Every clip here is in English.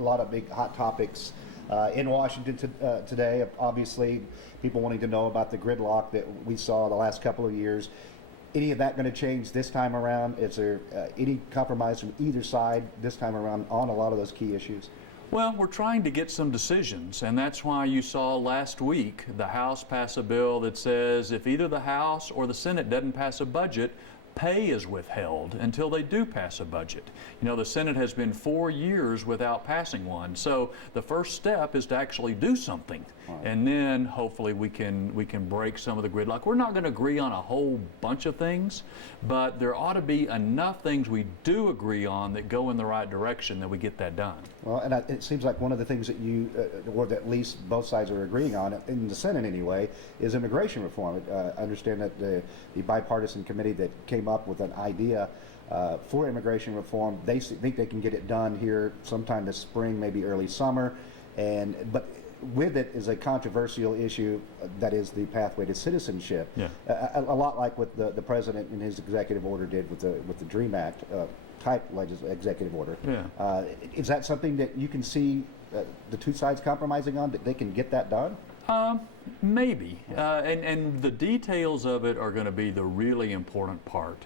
a lot of big hot topics in Washington today. Obviously, people wanting to know about the gridlock that we saw the last couple of years. Any of that going to change this time around? Is there any compromise from either side this time around on a lot of those key issues? Well, we're trying to get some decisions, and that's why you saw last week the House pass a bill that says if either the House or the Senate doesn't pass a budget, pay is withheld until they do pass a budget. You know, the Senate has been 4 years without passing one. So the first step is to actually do something. Right. And then hopefully we can break some of the gridlock. We're not going to agree on a whole bunch of things, but there ought to be enough things we do agree on that go in the right direction that we get that done. Well, and it seems like one of the things that you, or that at least both sides are agreeing on, in the Senate anyway, is immigration reform. I understand that the bipartisan committee that came up with an idea for immigration reform, they think they can get it done here sometime this spring, maybe early summer, but with it is a controversial issue that is the pathway to citizenship. Yeah. A lot like what the president in his executive order did with the DREAM Act type executive order. Yeah. Is that something that you can see the two sides compromising on, that they can get that done? Maybe, and the details of it are going to be the really important part.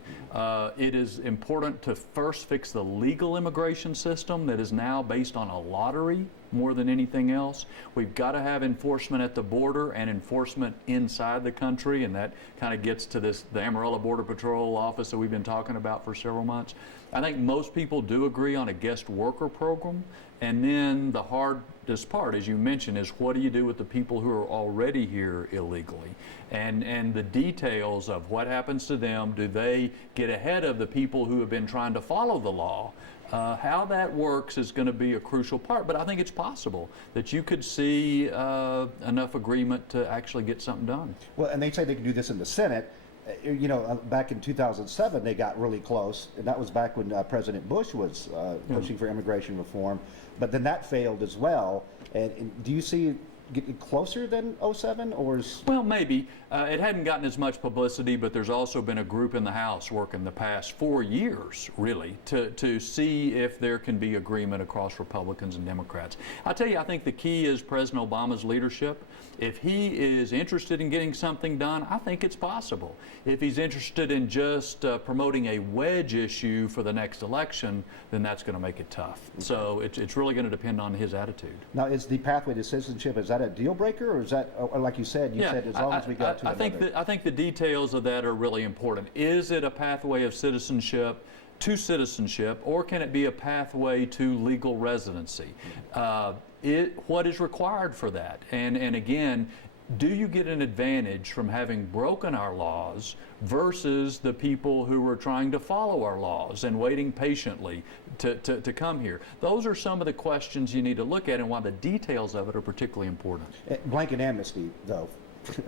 It is important to first fix the legal immigration system that is now based on a lottery more than anything else. We've got to have enforcement at the border and enforcement inside the country, and that kind of gets to the Amarillo Border Patrol office that we've been talking about for several months. I think most people do agree on a guest worker program, and then the hardest part, as you mentioned, is what do you do with the people who are already here illegally? And the details of what happens to them. Do they get ahead of the people who have been trying to follow the law? How that works is going to be a crucial part, but I think it's possible that you could see enough agreement to actually get something done. Well, and they say they can do this in the Senate. You know, back in 2007, they got really close, and that was back when President Bush was pushing for immigration reform, but then that failed as well. And do you see getting closer than 07, or is... Well, maybe. It hadn't gotten as much publicity, but there's also been a group in the House working the past 4 years, really, to see if there can be agreement across Republicans and Democrats. I tell you, I think the key is President Obama's leadership. If he is interested in getting something done, I think it's possible. If he's interested in just promoting a wedge issue for the next election, then that's going to make it tough. So it's really going to depend on his attitude. Now, is the pathway to citizenship, is that a deal breaker, or is that, or like you said, said as long as we got to I think the details of that are really important. Is it a pathway of citizenship to citizenship, or can it be a pathway to legal residency? What is required for that? And again, do you get an advantage from having broken our laws versus the people who are trying to follow our laws and waiting patiently to come here? Those are some of the questions you need to look at, and why the details of it are particularly important. Blanket amnesty, though,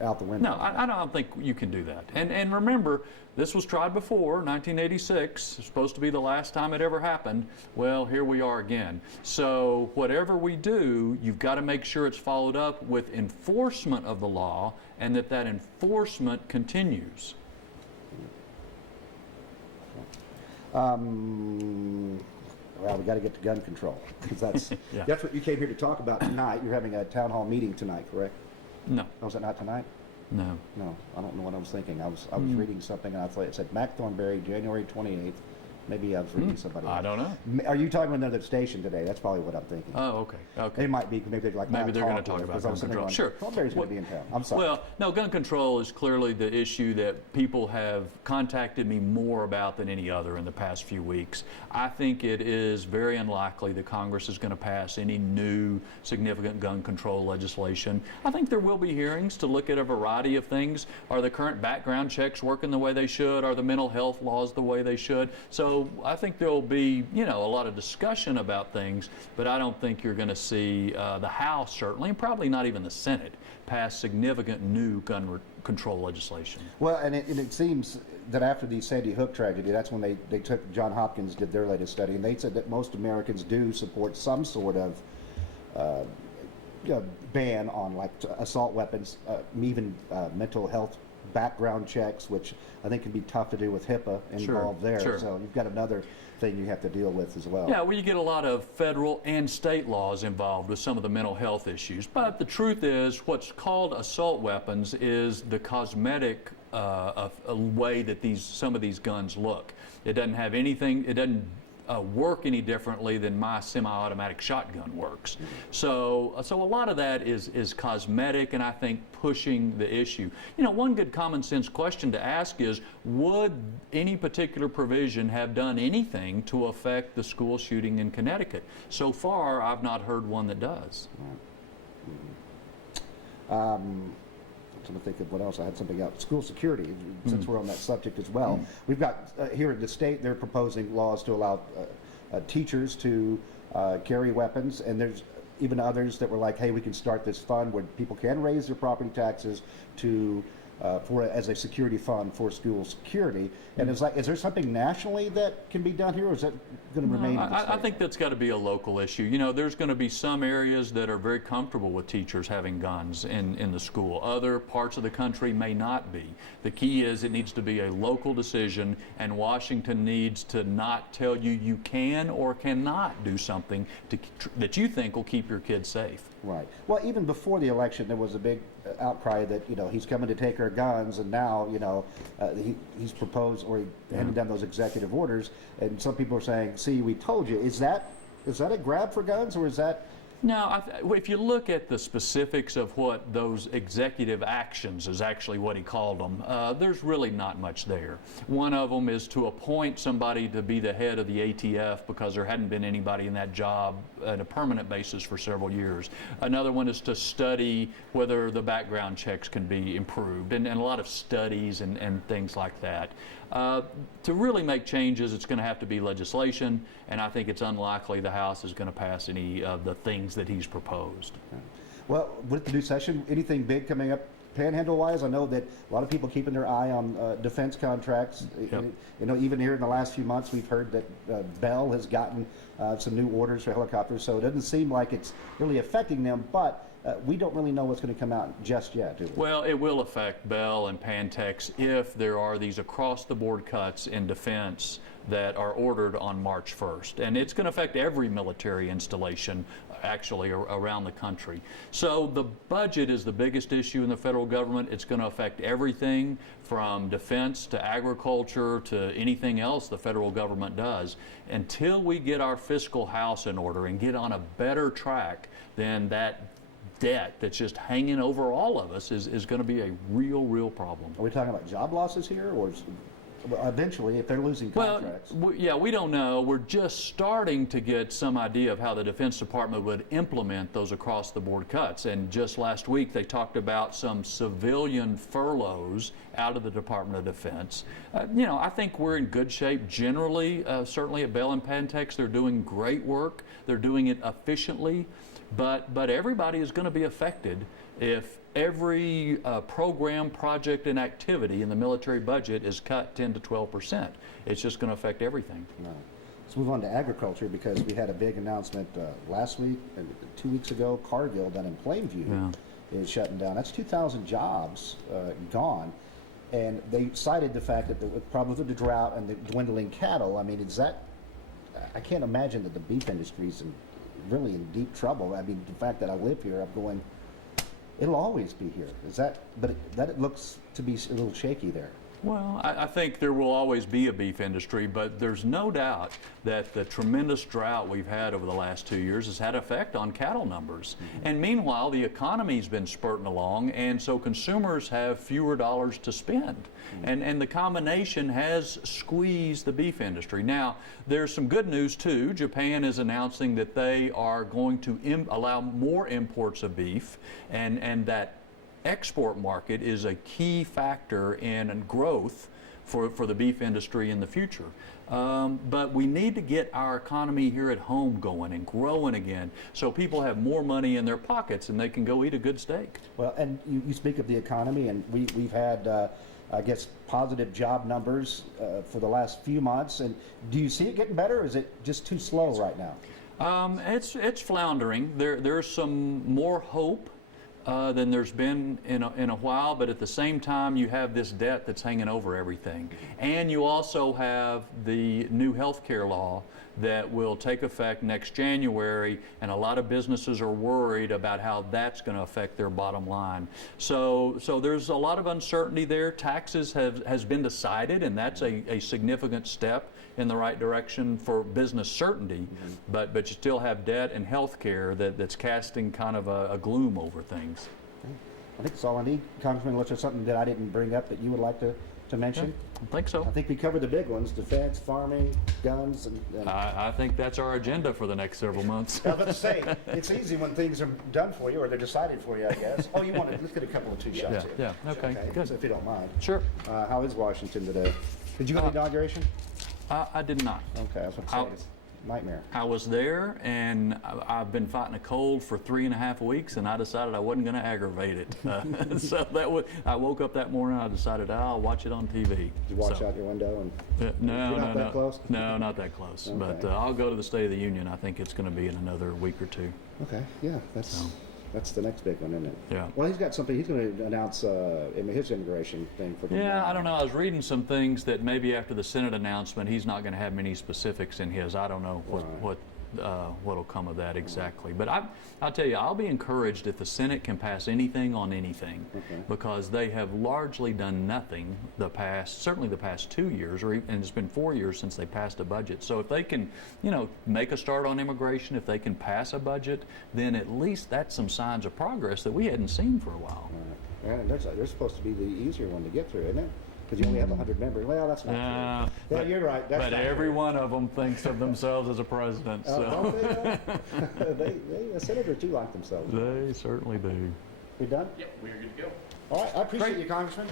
out the window. No, I don't think you can do that. And remember, this was tried before, 1986. It's supposed to be the last time it ever happened. Well, here we are again. So whatever we do, you've got to make sure it's followed up with enforcement of the law, and that enforcement continues. Well, we got to get to gun control, because that's yeah. That's what you came here to talk about tonight. You're having a town hall meeting tonight, correct? No. Was it not tonight? No. No, I don't know what I was thinking. I was reading something, and I thought it said Mac Thornberry, January 28th. Maybe I was reading somebody else. I don't know. Are you talking about another station today? That's probably what I'm thinking. Oh, okay. Okay. They might be. Maybe they're going to talk about gun control. Sure. Thornberry's going to be in town. I'm sorry. Well, no, gun control is clearly the issue that people have contacted me more about than any other in the past few weeks. I think it is very unlikely that Congress is going to pass any new significant gun control legislation. I think there will be hearings to look at a variety of things. Are the current background checks working the way they should? Are the mental health laws the way they should? So I think there will be, a lot of discussion about things, but I don't think you're going to see the House, certainly, and probably not even the Senate, pass significant new gun control legislation. Well, and it seems that after the Sandy Hook tragedy, that's when they took, John Hopkins did their latest study, and they said that most Americans do support some sort of ban on, like, assault weapons, even mental health background checks, which I think can be tough to do with HIPAA involved there. Sure. So you've got another thing you have to deal with as well. Yeah, well, you get a lot of federal and state laws involved with some of the mental health issues. But the truth is, what's called assault weapons is the cosmetic a way that some of these guns look. It doesn't have anything. It doesn't work any differently than my semi-automatic shotgun works. So a lot of that is cosmetic, and I think pushing the issue. You know, one good common sense question to ask is, would any particular provision have done anything to affect the school shooting in Connecticut? So far, I've not heard one that does. I'm trying to think of what else. I had something else. School security, since we're on that subject as well. We've got here at the state, they're proposing laws to allow teachers to carry weapons, and there's even others that were like, hey, we can start this fund where people can raise their property taxes to as a security fund for school security. And it's like, is there something nationally that can be done here, or is that going to remain? I think that's got to be a local issue. You know, there's going to be some areas that are very comfortable with teachers having guns in the school. Other parts of the country may not be. The key is it needs to be a local decision, and Washington needs to not tell you you can or cannot do something that you think will keep your kids safe. Right. Well, even before the election, there was a big outcry that, you know, he's coming to take our guns, and now, you know, he's proposed, or he handed down those executive orders, and some people are saying, see, we told you. Is that a grab for guns, or is that? No, if you look at the specifics of what those executive actions is actually what he called them, there's really not much there. One of them is to appoint somebody to be the head of the ATF because there hadn't been anybody in that job on a permanent basis for several years. Another one is to study whether the background checks can be improved, and a lot of studies and things like that. To really make changes, it's going to have to be legislation, and I think it's unlikely the House is going to pass any of the things that he's proposed. Well, with the new session, anything big coming up Panhandle-wise? I know that a lot of people keeping their eye on defense contracts. Yep. You know, even here in the last few months, we've heard that Bell has gotten some new orders for helicopters, so it doesn't seem like it's really affecting them, but we don't really know what's going to come out just yet, do we? Well, it will affect Bell and Pantex if there are these across-the-board cuts in defense that are ordered on March 1st. And it's going to affect every military installation, actually, around the country. So the budget is the biggest issue in the federal government. It's going to affect everything from defense to agriculture to anything else the federal government does. Until we get our fiscal house in order and get on a better track, then that debt that's just hanging over all of us is going to be a real problem. Are we talking about job losses here, or eventually, if they're losing contracts? Well, we don't know. We're just starting to get some idea of how the Defense Department would implement those across-the-board cuts. And just last week, they talked about some civilian furloughs out of the Department of Defense. You know, I think we're in good shape generally. Certainly at Bell and Pantex, they're doing great work. They're doing it efficiently. But everybody is going to be affected if every program, project, and activity in the military budget is cut 10 to 12%. It's just going to affect everything. No. Let's move on to agriculture, because we had a big announcement last week, 2 weeks ago. Cargill down in Plainview is shutting down. That's 2,000 jobs gone. And they cited the fact that probably with the drought and the dwindling cattle, I mean, I can't imagine that the beef industry's really in deep trouble. I mean, the fact that I live here, I'm going, it'll always be here. But it looks to be a little shaky there. Well, I think there will always be a beef industry, but there's no doubt that the tremendous drought we've had over the last 2 years has had an effect on cattle numbers. And meanwhile, the economy's been spurting along, and so consumers have fewer dollars to spend. And the combination has squeezed the beef industry. Now, there's some good news, too. Japan is announcing that they are going to allow more imports of beef, and that export market is a key factor in growth for the beef industry in the future. But we need to get our economy here at home going and growing again, so people have more money in their pockets and they can go eat a good steak. Well, and you speak of the economy, and we've had, I guess, positive job numbers for the last few months. And do you see it getting better, or is it just too slow right now? It's floundering. There's some more hope than there's been in a while, but at the same time, you have this debt that's hanging over everything. And you also have the new health care law that will take effect next January, and a lot of businesses are worried about how that's going to affect their bottom line. So there's a lot of uncertainty there. Taxes has been decided, and that's a significant step in the right direction for business certainty, but you still have debt and health care that's casting kind of a gloom over things. I think that's all I need. Congressman, unless there's something that I didn't bring up that you would like to mention? I think so. I think we covered the big ones: defense, farming, guns, and I think that's our agenda for the next several months. I was about to say, it's easy when things are done for you, or they're decided for you, I guess. Oh, you want to, let's get a couple of two shots here. Yeah, okay, good. So if you don't mind. Sure. How is Washington today? Did you go to the inauguration? I did not. Okay, that's what I'm saying. It's a nightmare. I was there, and I've been fighting a cold for 3.5 weeks, and I decided I wasn't going to aggravate it. So I woke up that morning, I decided I'll watch it on TV. Did you watch out your window? And no, you're not that close? No, not that close. Okay. But I'll go to the State of the Union. I think it's going to be in another week or two. Okay, yeah, that's the next big one, isn't it? Yeah. Well, he's got something. He's going to announce his immigration thing for tomorrow. Yeah, I don't know. I was reading some things that maybe after the Senate announcement, he's not going to have many specifics in his. I don't know what'll come of that exactly. But I'll tell you, I'll be encouraged if the Senate can pass anything on anything, because they have largely done nothing certainly the past 2 years, and it's been 4 years since they passed a budget. So if they can, make a start on immigration, if they can pass a budget, then at least that's some signs of progress that we hadn't seen for a while. Right. Yeah, they're supposed to be the easier one to get through, isn't it? Because you only have 100 members. Well, that's not true. Yeah, you're right. That's but every one of them thinks of themselves as a president. So. Don't they? Senators do like themselves. They certainly do. We done? Yep, we are good to go. All right. I appreciate you, Congressman.